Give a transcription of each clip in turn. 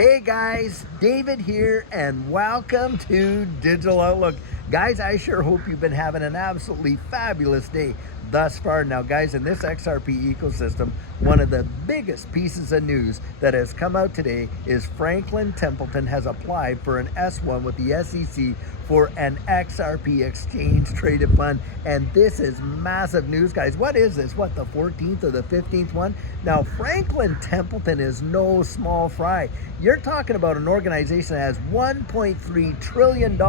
Hey guys, David here, and welcome to Digital Outlook. Guys, I sure hope you've been having an absolutely fabulous day thus far. Now guys, in this XRP ecosystem, one of the biggest pieces of news that has come out today is Franklin Templeton has applied for an S1 with the SEC for an XRP exchange traded fund. And this is massive news, guys. What is this? What, the 14th or the 15th one? Now, Franklin Templeton is no small fry. You're talking about an organization that has $1.3 trillion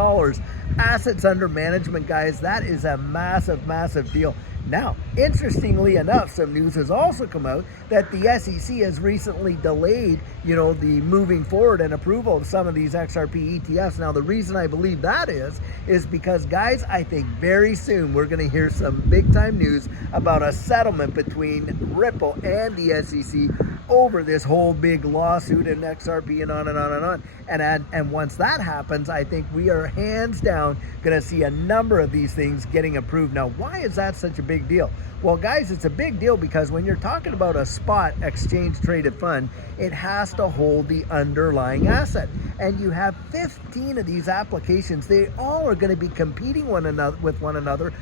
assets under management, guys. That is a massive, massive deal. Now, interestingly enough, some news has also come out that the SEC has recently delayed, the moving forward and approval of some of these XRP ETFs. Now, the reason I believe that is because, guys, I think very soon we're going to hear some big time news about a settlement between Ripple and the SEC over this whole big lawsuit and XRP and on and on and on. And once that happens, I think we are hands down going to see a number of these things getting approved. Now, why is that such a big deal? Well, guys, it's a big deal because when you're talking about a spot exchange traded fund, it has to hold the underlying asset. And you have 15 of these applications. They all are going to be competing with one another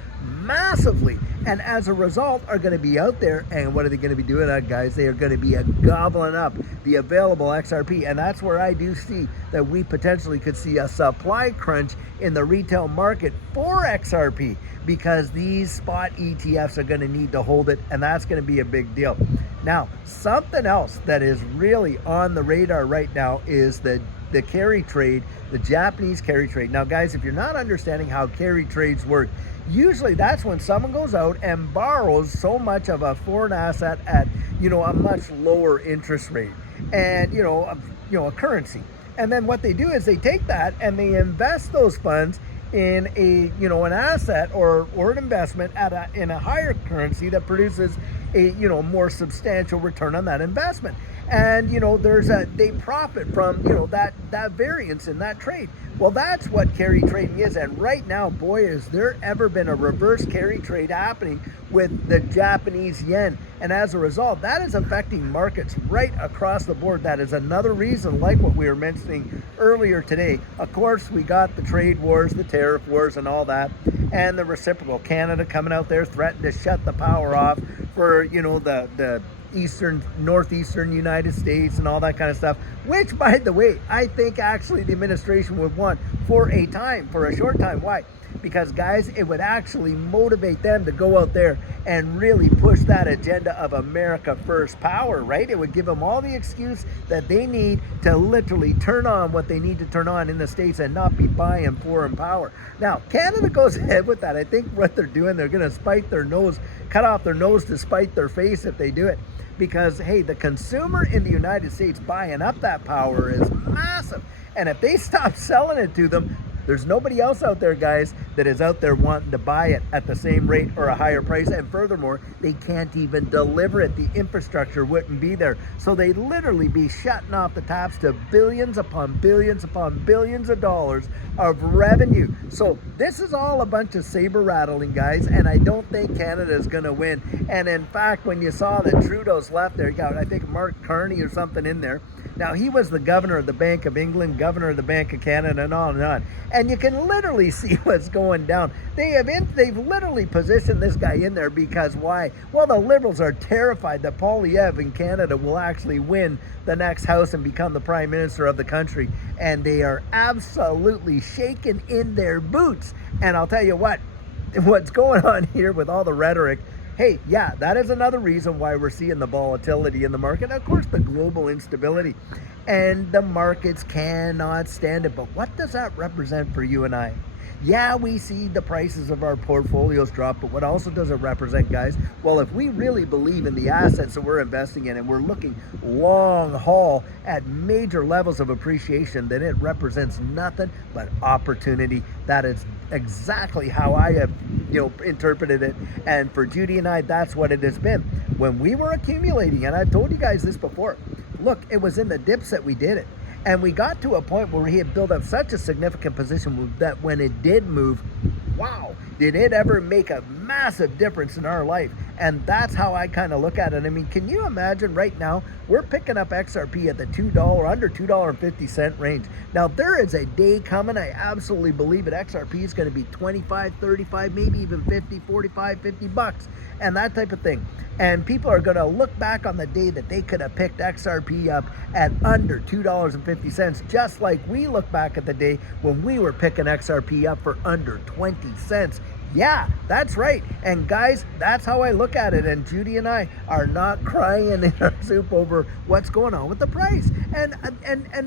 massively. And as a result, are going to be out there. And what are they going to be doing, guys? They are going to be gobbling up the available XRP. And that's where I do see that we potentially could see a supply crunch in the retail market for XRP, because these spot ETFs are going to need to hold it, and that's going to be a big deal. Now, something else that is really on the radar right now is the carry trade, the Japanese carry trade. Now, guys, if you're not understanding how carry trades work, usually that's when someone goes out and borrows so much of a foreign asset at, a much lower interest rate and, a currency. And then what they do is they take that and they invest those funds in an asset or an investment in a higher currency that produces a more substantial return on that investment. And they profit from that variance in that trade. Well, that's what carry trading is. And right now, boy, has there ever been a reverse carry trade happening with the Japanese yen. And as a result, that is affecting markets right across the board. That is another reason, like what we were mentioning earlier today. Of course, we got the trade wars, the tariff wars and all that, and the reciprocal. Canada coming out there threatened to shut the power off for, the northeastern United States and all that kind of stuff, which, by the way, I think actually the administration would want for a short time. Why? Because, guys, it would actually motivate them to go out there and really push that agenda of America first power, right? It would give them all the excuse that they need to literally turn on what they need to turn on in the States and not be buying foreign power. Now, Canada goes ahead with that. I think what they're doing, they're going to spite their nose, cut off their nose to spite their face if they do it. Because, hey, the consumer in the United States buying up that power is massive. And if they stop selling it to them, there's nobody else out there, guys, that is out there wanting to buy it at the same rate or a higher price. And furthermore, they can't even deliver it. The infrastructure wouldn't be there. So they'd literally be shutting off the taps to billions upon billions upon billions of dollars of revenue. So this is all a bunch of saber rattling, guys, and I don't think Canada is going to win. And in fact, when you saw that Trudeau's left there, you got, I think, Mark Carney or something in there. Now, he was the governor of the Bank of England, governor of the Bank of Canada, and on and on. And you can literally see what's going down. They've literally positioned this guy in there because why? Well, the Liberals are terrified that Poilievre in Canada will actually win the next House and become the Prime Minister of the country. And they are absolutely shaking in their boots. And I'll tell you what's going on here with all the rhetoric. Hey, yeah, that is another reason why we're seeing the volatility in the market. Of course, the global instability, and the markets cannot stand it. But what does that represent for you and I? Yeah, we see the prices of our portfolios drop, but what also does it represent, guys? Well, if we really believe in the assets that we're investing in and we're looking long haul at major levels of appreciation, then it represents nothing but opportunity. That is exactly how I have interpreted it. And for Judy and I, that's what it has been. When we were accumulating, and I've told you guys this before, look, it was in the dips that we did it. And we got to a point where he had built up such a significant position that when it did move, wow, did it ever make a massive difference in our life. And that's how I kind of look at it. I mean, can you imagine right now, we're picking up XRP at the under $2.50 range. Now, there is a day coming, I absolutely believe it, XRP is going to be 25, 35, maybe even 50, 45, 50 bucks, and that type of thing. And people are going to look back on the day that they could have picked XRP up at under $2.50, just like we look back at the day when we were picking XRP up for under 20 cents. Yeah, that's right. And guys, that's how I look at it. And Judy and I are not crying in our soup over what's going on with the price. And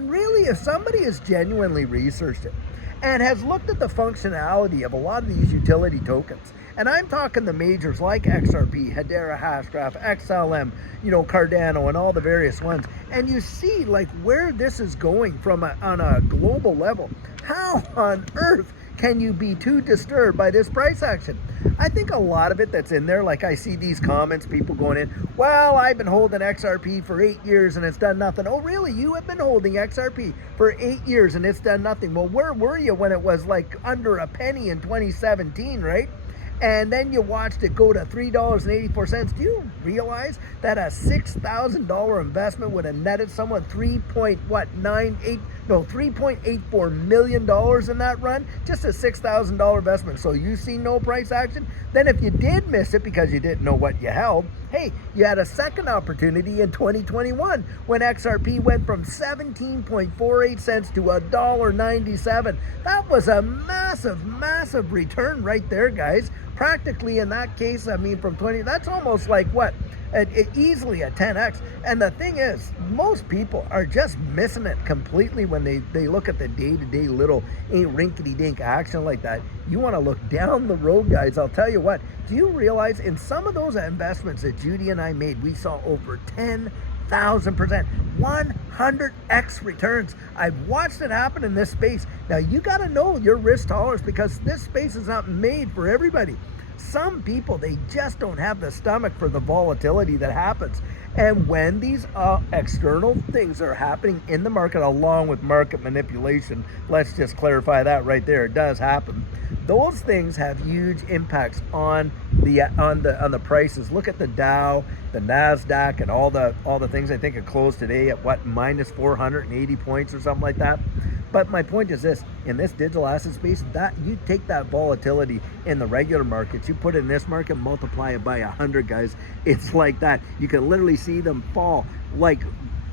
really, if somebody has genuinely researched it and has looked at the functionality of a lot of these utility tokens, and I'm talking the majors like XRP, Hedera, Hashgraph, XLM, Cardano, and all the various ones, and you see like where this is going from on a global level, how on earth can you be too disturbed by this price action? I think a lot of it that's in there, like I see these comments, people going in, well, I've been holding XRP for 8 years and it's done nothing. Oh, really? You have been holding XRP for 8 years and it's done nothing. Well, where were you when it was like under a penny in 2017, right? And then you watched it go to $3.84. Do you realize that a $6,000 investment would have netted someone $3.84 million in that run? Just a $6,000 investment. So you see no price action? Then if you did miss it because you didn't know what you held, hey, you had a second opportunity in 2021 when XRP went from 17.48 cents to $1.97. That was a massive, massive return right there, guys. Practically in that case, I mean, from 20, that's almost like what? Easily a 10x. And the thing is, most people are just missing it completely when they look at the day-to-day little rinkety-dink action like that. You want to look down the road, guys. I'll tell you what, do you realize in some of those investments that Judy and I made, we saw over 10,000%, 100x returns. I've watched it happen in this space. Now, you got to know your risk tolerance because this space is not made for everybody. Some people, they just don't have the stomach for the volatility that happens. And when these external things are happening in the market, along with market manipulation, let's just clarify that right there, it does happen. Those things have huge impacts on the prices. Look at the Dow, the Nasdaq, and all the things. I think it closed today at what, minus 480 points or something like that. But my point is this, in this digital asset space, that you take that volatility in the regular markets, you put it in this market, multiply it by 100, guys. It's like that. You can literally see them fall like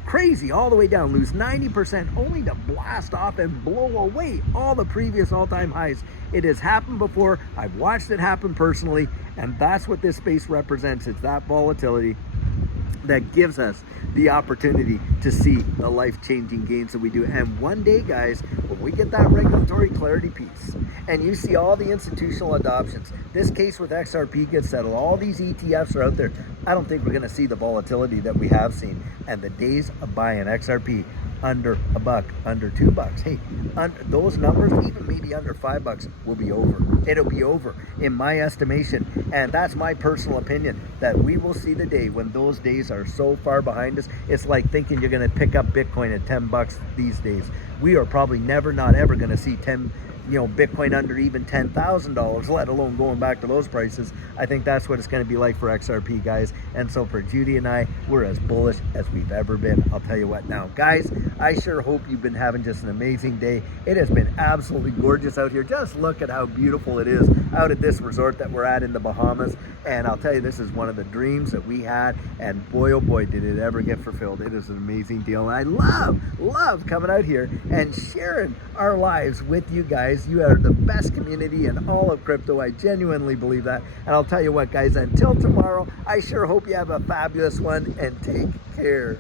crazy all the way down, lose 90%, only to blast off and blow away all the previous all-time highs. It has happened before. I've watched it happen personally, and that's what this space represents. It's that volatility that gives us the opportunity to see the life-changing gains that we do. And one day, guys, when we get that regulatory clarity piece and you see all the institutional adoptions, this case with XRP gets settled, all these ETFs are out there, I don't think we're going to see the volatility that we have seen. And the days of buying XRP under $1, under $2, hey, those numbers, even maybe under $5, will be over. It'll be over in my estimation, and that's my personal opinion, that we will see the day when those days are so far behind us. It's like thinking you're going to pick up Bitcoin at $10 these days. We are probably never, not ever going to see Bitcoin under even $10,000, let alone going back to those prices. I think that's what it's going to be like for XRP, guys. And so for Judy and I, we're as bullish as we've ever been. I'll tell you what now, guys, I sure hope you've been having just an amazing day. It has been absolutely gorgeous out here. Just look at how beautiful it is out at this resort that we're at in the Bahamas. And I'll tell you, this is one of the dreams that we had, and boy, oh boy, did it ever get fulfilled. It is an amazing deal. And I love coming out here and sharing our lives with you guys. You are the best community in all of crypto. I genuinely believe that. And I'll tell you what, guys, until tomorrow, I sure hope you have a fabulous one, and take care.